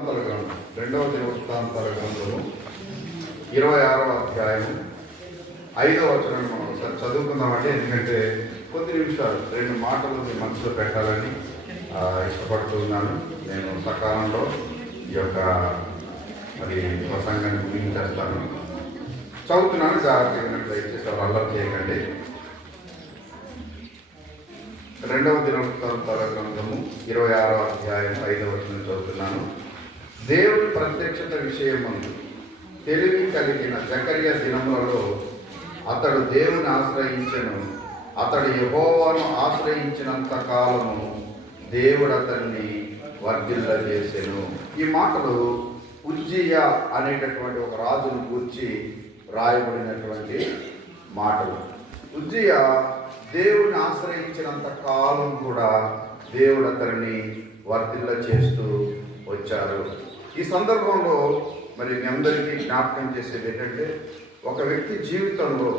రెండవ దినవృత్తాంతాల గ్రంథము 26వ అధ్యాయం 5వ వచనం మనం ఒకసారి చదువుకుందామంటే, ఎందుకంటే కొద్ది నిమిషాలు 2 మాటలు మీ మనసులో పెట్టాలని ఇష్టపడుతున్నాను. నేను సకాలంలో ఈ యొక్క ప్రసంగాన్ని ముగించేస్తాను. చదువుతున్నాను, జాగ్రత్తగా దయచేసి అల్లరి చేయకండి. రెండవ దినవృత్తాంతాల గ్రంథము 26వ అధ్యాయం 5వ వచనం చదువుతున్నాను. దేవుని ప్రత్యక్షత విషయమందు తెలివి కలిగిన జకర్యా దినములలో అతడు దేవుని ఆశ్రయించెను. అతడు యెహోవాను ఆశ్రయించినంత కాలము దేవుడు అతన్ని వర్ధిల్లజేసెను. ఈ మాటలు ఉజ్జియా అనేటటువంటి ఒక రాజును గూర్చి రాయబడినటువంటి మాటలు. ఉజ్జియా దేవుని ఆశ్రయించినంత కాలం కూడా దేవుడు అతన్ని వర్ధిల్ల చేస్తూ వచ్చారు. ఈ సందర్భంలో మీ అందరికీ జ్ఞాపకం చేసేది ఏంటంటే, ఒక వ్యక్తి జీవితంలో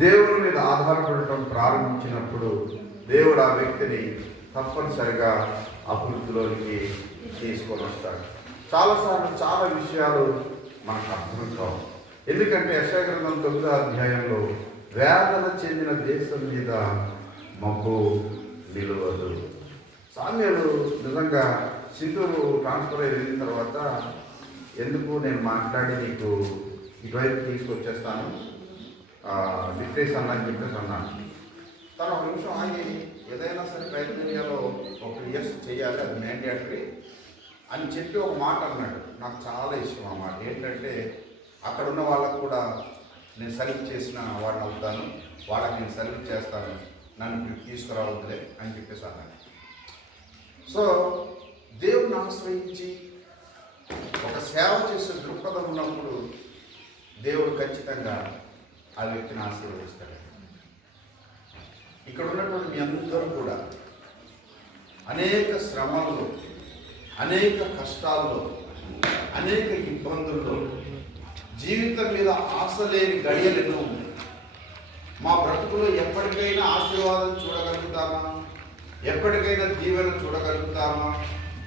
దేవుని మీద ఆధారపడటం ప్రారంభించినప్పుడు దేవుడు ఆ వ్యక్తిని తప్పనిసరిగా అభివృద్ధిలోనికి తీసుకొని వస్తాడు. చాలాసార్లు చాలా విషయాలు మనకు అర్థం కావు. ఎందుకంటే యెషయా గ్రంథం 9వ అధ్యాయంలో వేదన చెందిన దేశం మీద మబ్బు నిలవదు. సామ్యులు నిజంగా సింధూరు ట్రాన్స్ఫర్ అయిన తర్వాత, ఎందుకు నేను మాట్లాడి నీకు ఇటువైపు తీసుకొచ్చేస్తాను డిక్రేస్ అన్నాని చెప్పేసి అన్నాను. తను ఒక నిమిషం ఆగి, ఏదైనా సరే ప్రయత్నం చేయాలో 1 years చేయాలి, అది మ్యాండేటరీ అని చెప్పి ఒక మాట అన్నాడు. నాకు చాలా ఇష్టం ఆ మాట. ఏంటంటే, అక్కడ ఉన్న వాళ్ళకు కూడా నేను సర్వీస్ చేసిన వాడిని అవుతాను, వాళ్ళకి నేను సర్వీస్ చేస్తాను, నన్ను తీసుకురావద్దులే అని చెప్పేసి అన్నాను. సో దేవుని ఆశ్రయించి ఒక సేవ చేసే దృక్పథం ఉన్నప్పుడు దేవుడు ఖచ్చితంగా ఆ వ్యక్తిని ఆశీర్వదిస్తాడు. ఇక్కడ ఉన్నటువంటి మీ అందరూ కూడా అనేక శ్రమల్లో, అనేక కష్టాల్లో, అనేక ఇబ్బందుల్లో, జీవితం మీద ఆశ లేని గడియలు ఎన్నో ఉన్నాయి. మా బ్రతుకులో ఎప్పటికైనా ఆశీర్వాదం చూడగలుగుతామా? ఎప్పటికైనా దీవెన చూడగలుగుతామా?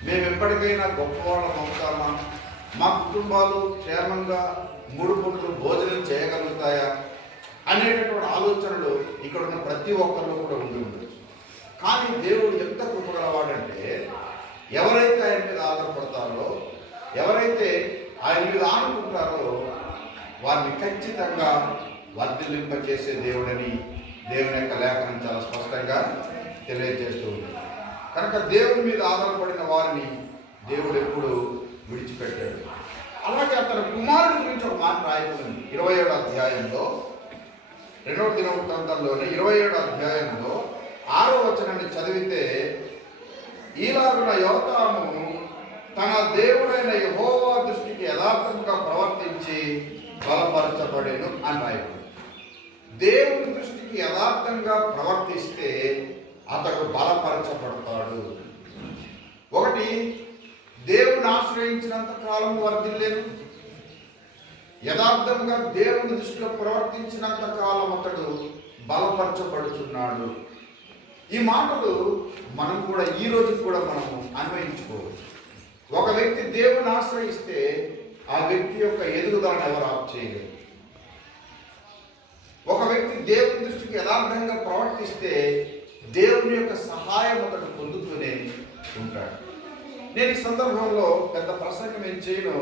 మేము ఎప్పటికైనా గొప్పవాళ్ళం అవుతామా? మా కుటుంబాలు క్షేమంగా 3 పూటలు భోజనం చేయగలుగుతాయా అనేటటువంటి ఆలోచనలు ఇక్కడ ఉన్న ప్రతి ఒక్కరిలో కూడా ఉండి ఉండొచ్చు. కానీ దేవుడు ఎంత కృపగలవాడంటే, ఎవరైతే ఆయన మీద ఆధారపడతారో, ఎవరైతే ఆయన మీద ఆనుకుంటారో వారిని ఖచ్చితంగా వర్ధిల్లింపచేసే దేవుడని దేవుని యొక్క లేఖనం చాలా స్పష్టంగా తెలియజేస్తూ ఉంది. కనుక దేవుని మీద ఆధారపడిన వారిని దేవుడు ఎప్పుడు విడిచిపెట్టాడు. అలాగే అతని కుమారుడి గురించి ఒక మాట రాయబడింది 27వ అధ్యాయంలో, రెండవ దినవృత్తాంతంలోనే 27వ అధ్యాయంలో 6వ వచనాన్ని చదివితే, ఈలాగున యోతాము తన దేవుడైన యెహోవా దృష్టికి యథార్థంగా ప్రవర్తించి బలపరచబడెను అని రాయబడింది. దేవుని దృష్టికి యథార్థంగా ప్రవర్తిస్తే అతడు బలపరచబడతాడు. ఒకటి, దేవుని ఆశ్రయించినంత కాలం వర్ధిల్లేను. యథార్థంగా దేవుని దృష్టిలో ప్రవర్తించినంత కాలం అతడు బలపరచబడుతున్నాడు. ఈ మాటలు మనం కూడా ఈ రోజు కూడా మనము అన్వయించుకోవచ్చు. ఒక వ్యక్తి దేవుని ఆశ్రయిస్తే ఆ వ్యక్తి యొక్క ఎదుగుదలను ఎవరు ఆప్ చేయలేరు. ఒక వ్యక్తి దేవుని దృష్టికి యథార్థంగా ప్రవర్తిస్తే దేవుని యొక్క సహాయం అతడు పొందుతూనే ఉంటాడు. నేను ఈ సందర్భంలో పెద్ద ప్రసంగం ఏం చేయను,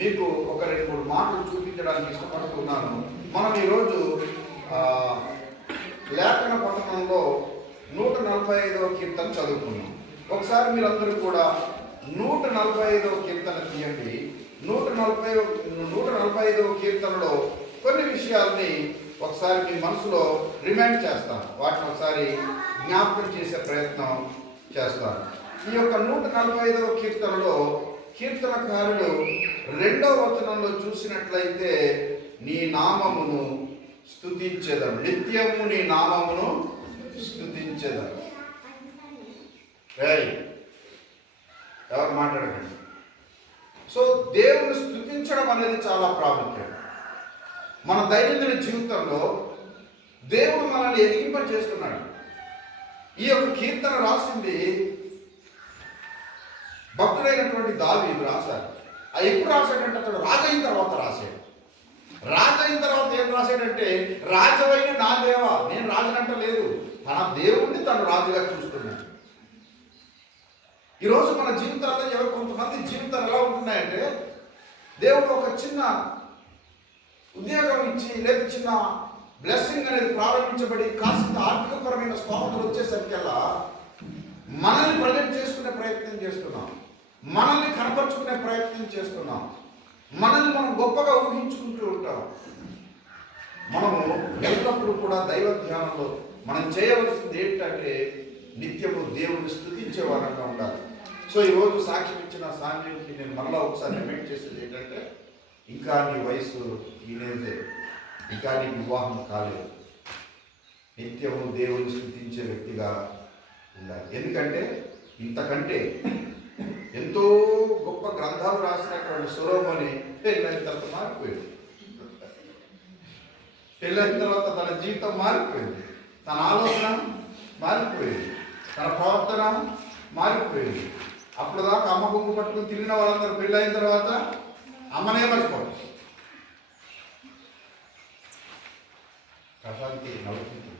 మీకు ఒక 2-3 మాటలు చూపించడానికి ఇష్టపడుతున్నాను. మనం ఈరోజు లేఖన పఠనంలో 145వ కీర్తన చదువుకున్నాం. ఒకసారి మీరందరూ కూడా 145వ కీర్తన తీయండి. 145వ కీర్తనలో కొన్ని విషయాల్ని ఒకసారి మీ మనసులో రిమైండ్ చేస్తాను, వాటిని ఒకసారి జ్ఞాపకం చేసే ప్రయత్నం చేస్తాను. ఈ యొక్క 145వ కీర్తనలో కీర్తనకారుడు 2వ వచనంలో చూసినట్లయితే, నీ నామమును స్తుతించెదను, నిత్యము నీ నామమును స్తుతించెదను. ఎవరు మాట్లాడకండి. సో దేవుని స్తుతించడం అనేది చాలా ప్రాముఖ్యం. మన దైనందిన జీవితంలో దేవుడు మనల్ని ఎదిగింప చేస్తున్నాడు. ఈ యొక్క కీర్తన రాసింది భక్తుడైనటువంటి దావీదు రాశాడు. అది ఎప్పుడు రాశాడంటే అతడు రాజైన తర్వాత రాశాడు. రాజైన తర్వాత ఏం రాశాడంటే, రాజవైన నా దేవా, నేను రాజునంట లేదు, తన దేవుణ్ణి తను రాజుగా చూస్తున్నాడు. ఈరోజు మన జీవితాల్లో కొంతమంది జీవితాలు ఎలా ఉంటున్నాయంటే, దేవుడు ఒక చిన్న ఉద్యోగం ఇచ్చి లేదా చిన్న బ్లెస్సింగ్ అనేది ప్రారంభించబడి కాస్త ఆర్థికపరమైన స్తోమతలు వచ్చేసరికల్లా మనల్ని ప్రొజెక్ట్ చేసుకునే ప్రయత్నం చేస్తున్నాం, మనల్ని కనపరుచుకునే ప్రయత్నం చేస్తున్నాం, మనల్ని మనం గొప్పగా ఊహించుకుంటూ ఉంటాం. మనము ఎల్లప్పుడూ కూడా దైవ ధ్యానంలో మనం చేయవలసింది ఏంటంటే నిత్యము దేవుడిని స్తుతించే వారంగా ఉండాలి. సో ఈరోజు సాక్ష్యం ఇచ్చిన సామ్యానికి నేను మళ్ళీ ఒకసారి రిమైండ్ చేసేది ఏంటంటే, ఇంకా నీ వయసు ఈనేదే, ఇంకా నీ వివాహం కాలేదు, నిత్యము దేవుని స్తుతించే వ్యక్తిగా ఉండాలి. ఎందుకంటే ఇంతకంటే ఎంతో గొప్ప గ్రంథాలు రాసినటువంటి సొలొమోను పెళ్ళైన తర్వాత మారిపోయింది. పెళ్ళైన తర్వాత తన జీవితం మారిపోయింది, తన ఆలోచన మారిపోయింది, తన ప్రవర్తన మారిపోయింది. అప్పుడు దాకా అమ్మ బొమ్మ పట్టుకుని తిరిగిన వాళ్ళందరూ పెళ్ళైన తర్వాత అమ్మనే మర్చిపోరు. ప్రశాంతి నవ్వుతుంది.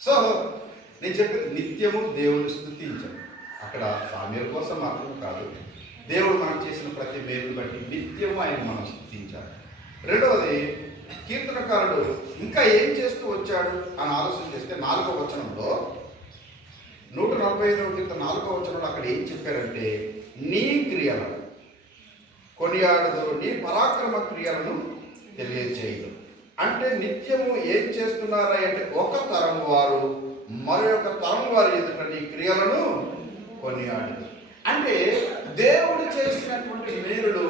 సో నేను చెప్పేది నిత్యము దేవుని స్తుతించండి. అక్కడ సామ్యాల కోసం మాత్రం కాదు, దేవుడు మనం చేసిన ప్రతి మేలు బట్టి నిత్యము ఆయన మనం స్తుతించాలి. రెండవది, కీర్తనకారుడు ఇంకా ఏం చేస్తూ వచ్చాడు అని ఆలోచన చేస్తే 4వ వచనంలో 145వ కీర్తన 4వ వచనంలో అక్కడ ఏం చెప్పారంటే, నీ క్రియలను కొనియాడదు, నీ పరాక్రమ క్రియలను తెలియజేయదు. అంటే నిత్యము ఏం చేస్తున్నారా అంటే, ఒక తరం వారు మరొక తరం వారి ఎదుట నీ క్రియలను కొనియాడదు. అంటే దేవుడు చేసినటువంటి మేలులు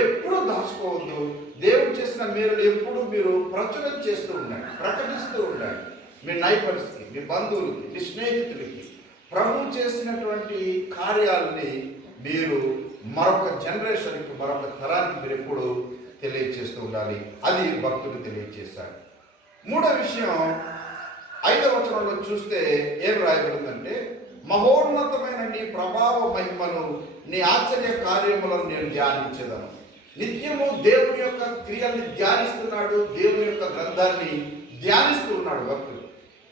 ఎప్పుడు దాచుకోవద్దు, దేవుడు చేసిన మేలులు ఎప్పుడు మీరు ప్రచురణ చేస్తూ ఉండండి, ప్రకటిస్తూ ఉండండి. మీ నైబర్స్కి, మీ బంధువులకి, మీ స్నేహితులకి ప్రభు చేసినటువంటి కార్యాలని మీరు మరొక జనరేషన్కి, మరొక తరానికి మీరు ఎప్పుడు తెలియజేస్తూ ఉండాలి. అది భక్తుడు తెలియజేశాడు. మూడో విషయం 5వ వచనంలో చూస్తే ఏం రాయబడిందంటే, మహోన్నతమైన నీ ప్రభావ మహిమను, నీ ఆశ్చర్య కార్యములను నేను ధ్యానించేదను. నిత్యము దేవుని యొక్క క్రియల్ని ధ్యానిస్తున్నాడు, దేవుని యొక్క గ్రంథాన్ని ధ్యానిస్తూ ఉన్నాడు భక్తుడు.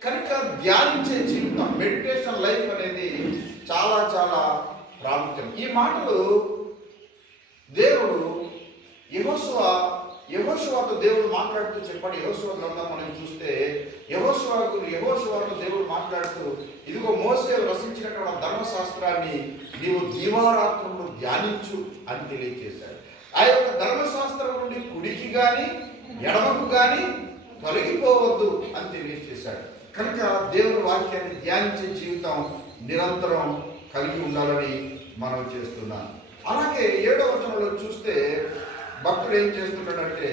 కనుక ధ్యానించే జీవితం, మెడిటేషన్ లైఫ్ అనేది చాలా చాలా ప్రాముఖ్యం. ఈ మాటలు దేవుడు యెహోషువతో దేవుడు మాట్లాడుతూ చెప్పాడు. యెహోషువ గ్రంథం మనం చూస్తే యెహోషువతో దేవుడు మాట్లాడుతూ, ఇదిగో మోసే రచించినటువంటి ధర్మశాస్త్రాన్ని నీవు దీవారాత్రములు ధ్యానించు అని తెలియజేశాడు. ఆ యొక్క ధర్మశాస్త్రం నుండి కుడికి కానీ ఎడమకు కానీ తొలగిపోవద్దు అని తెలియజేశాడు. కనుక దేవుని వాక్యాన్ని ధ్యానించే జీవితం నిరంతరం కలిగి ఉండాలని మనం చేస్తున్నాం. అలాగే 7వ వచనంలో చూస్తే భక్తుడు ఏం చేస్తున్నాడంటే,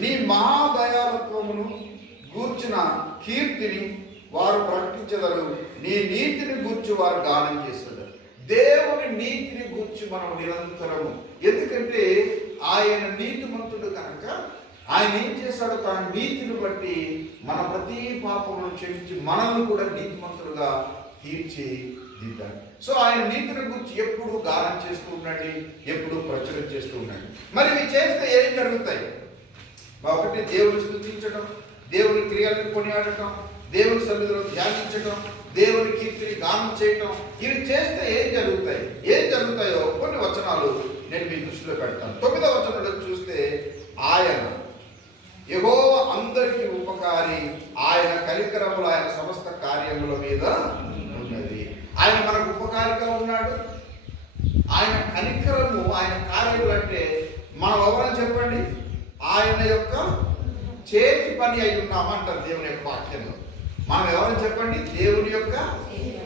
నీ మహాదయాలత్వమును గూర్చిన కీర్తిని వారు ప్రకటించదరు, నీ నీతిని గూర్చి వారు గానం చేస్తారు. దేవుని నీతిని గూర్చి మనం నిరంతరము, ఎందుకంటే ఆయన నీతిమంతుడు కనుక ఆయన ఏం చేశాడో తన నీతిని బట్టి మన ప్రతి పాపమును క్షమించి మనల్ని కూడా నీతిమంతులుగా తీర్చిదిద్దాడు. సో ఆయన నీతిని గురించి ఎప్పుడు గానం చేస్తూ ఉండండి, ఎప్పుడు ప్రచురణ చేస్తూ ఉండండి. మరి ఇవి చేస్తే ఏం జరుగుతాయి? ఒకటి దేవుని స్తుతించడం, దేవుని క్రియలను కొనియాడటం, దేవుని సన్నిధిలో ధ్యానించడం, దేవుని కీర్తిని గానం చేయటం. ఇవి చేస్తే ఏం జరుగుతాయో కొన్ని వచనాలు నేను మీ దృష్టిలో పెడతాను. 9వ వచనంలో చూస్తే, ఆయన యెహోవా అందరికీ ఉపకారి, ఆయన కనికరములు ఆయన సమస్త కార్యముల మీద ఉన్నది. ఆయన మనకు ఉపకారిగా ఉన్నాడు. ఆయన కనికరము, ఆయన కార్యములు అంటే మనం ఎవరని చెప్పండి, ఆయన యొక్క చేతి పని అయి ఉన్నామంటారు దేవుని యొక్క వాక్యంలో. మనం ఎవరని చెప్పండి, దేవుని యొక్క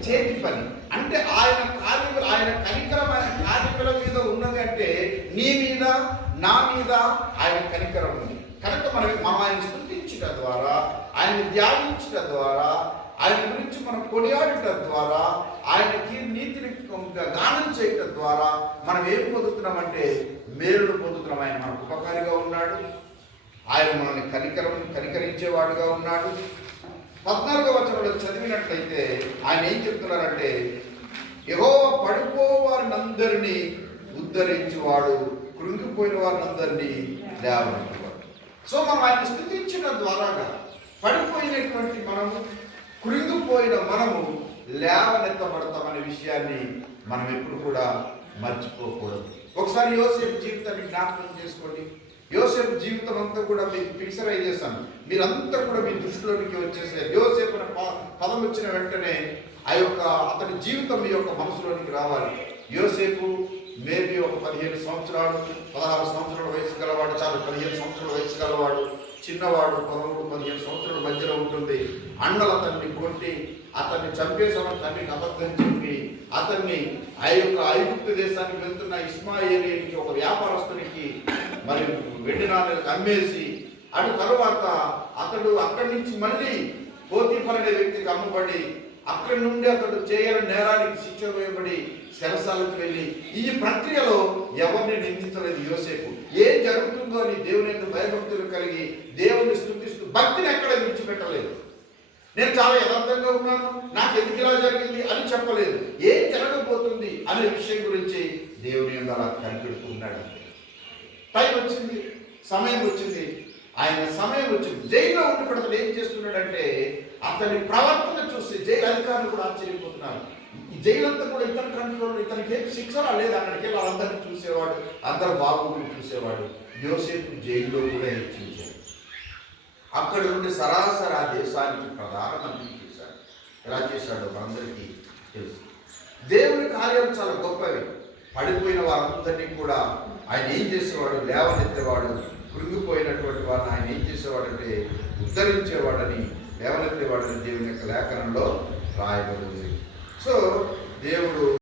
చేతి పని. అంటే ఆయన కార్యములు, ఆయన కనికరం ఆయన కార్యముల మీద ఉన్నది. అంటే నీ మీద, నా మీద ఆయన కనికరం ఉంది. కనుక మనం ఆయన స్తుతించట ద్వారా, ఆయన ధ్యానించట ద్వారా, ఆయన గురించి మనం కొనియాడటం ద్వారా, ఆయనకి నీతిని గానం చేయటం ద్వారా మనం ఏం పొందుతున్నామంటే మేలును పొందుతున్నాం. ఆయన మనకు ఉపకారిగా ఉన్నాడు, ఆయన మనల్ని కనికరించేవాడుగా ఉన్నాడు. 14వ వచనంలో చదివినట్లయితే ఆయన ఏం చెప్తున్నారంటే, యెహోవా పడిపోవు వారినందరినీ ఉద్ధరించువాడు, కృంగిపోయిన వారినందరినీ లేవనెత్తువాడు. సో మనం ఆయన స్తుతించడం ద్వారాగా పడిపోయినటువంటి మనము, కృంగిపోయిన మనము లేవనెత్తబడతామనే విషయాన్ని మనం ఎప్పుడు కూడా మర్చిపోకూడదు. ఒకసారి యోసేపు జీవితాన్ని జ్ఞాపకం చేసుకోండి. యోసేపు జీవితం అంతా కూడా మీకు పిక్చరైజ్ చేశాను, మీరంతా కూడా మీ దృష్టిలోనికి వచ్చేసారు. యోసేపు అనే పదం వచ్చిన వెంటనే అతని జీవితం మీ యొక్క మనసులోనికి రావాలి. యోసేపు మేబీ ఒక 15 సంవత్సరాలు 16 సంవత్సరాల వయసు గలవాడు, చాలా 15 సంవత్సరాల వయసు గలవాడు, చిన్నవాడు 13-15 సంవత్సరాల మధ్యలో ఉంటుంది. అన్నలు అతన్ని కొట్టి అతన్ని చంపేసామని తండ్రికి అబద్ధం చెప్పి అతన్ని ఐగుప్తు దేశానికి వెళ్తున్న ఇస్మాయేలీకి, ఒక వ్యాపారస్తునికి మరి వెండి నాణేలకు అమ్మేసి, అటు తరువాత అతడు అక్కడి నుంచి మళ్ళీ పోతీఫర్ అనే వ్యక్తికి అమ్మబడి, అక్కడి నుండి అతడు చేయని నేరానికి శిక్ష వేయబడి చెరసాలకు వెళ్ళి, ఈ ప్రక్రియలో ఎవరిని నిందించలేదు యోసేపు. ఏం జరుగుతుందో అని దేవుని యొక్క భయభక్తులు కలిగి దేవుని స్తుతిస్తూ భక్తిని ఎక్కడ విడిచిపెట్టలేదు. నేను చాలా యథార్థంగా ఉన్నాను, నాకు ఎందుకు ఇలా జరిగింది అని చెప్పలేదు. ఏం జరగబోతుంది అనే విషయం గురించి దేవుని యొక్క అలా కనిపెడుతున్నాడు. టైం వచ్చింది, సమయం వచ్చింది, ఆయన సమయం వచ్చింది. జైల్లో ఉన్నప్పుడు అతను ఏం చేస్తున్నాడంటే, అతని ప్రవర్తన చూసి జైలు అధికారులు కూడా ఆశ్చర్యపోతున్నారు. ఈ జైలంతా కూడా ఇతని కంట్రోల్, ఇతనికి ఏం శిక్ష లేదు. అక్కడికి వెళ్ళి వాళ్ళందరినీ చూసేవాడు, అందరు బాబుని చూసేవాడు. యోసేపు జైల్లో కూడా హెచ్చించాడు. అక్కడి నుండి సరాసరి ఆ దేశానికి ప్రధానమంత్రి చేశాడు. ఎలా చేశాడో మనందరికీ తెలుసు. దేవుని కార్యాలు చాలా గొప్పవి. పడిపోయిన వారందరినీ కూడా ఆయన ఏం చేసేవాడు, లేవనెత్తేవాడు. కృంగిపోయినటువంటి వారిని ఆయన ఏం చేసేవాడంటే ఉద్ధరించేవాడని, లేవనెత్తేవాడని దేవుని యొక్క లేఖనంలో రాయబడింది. సో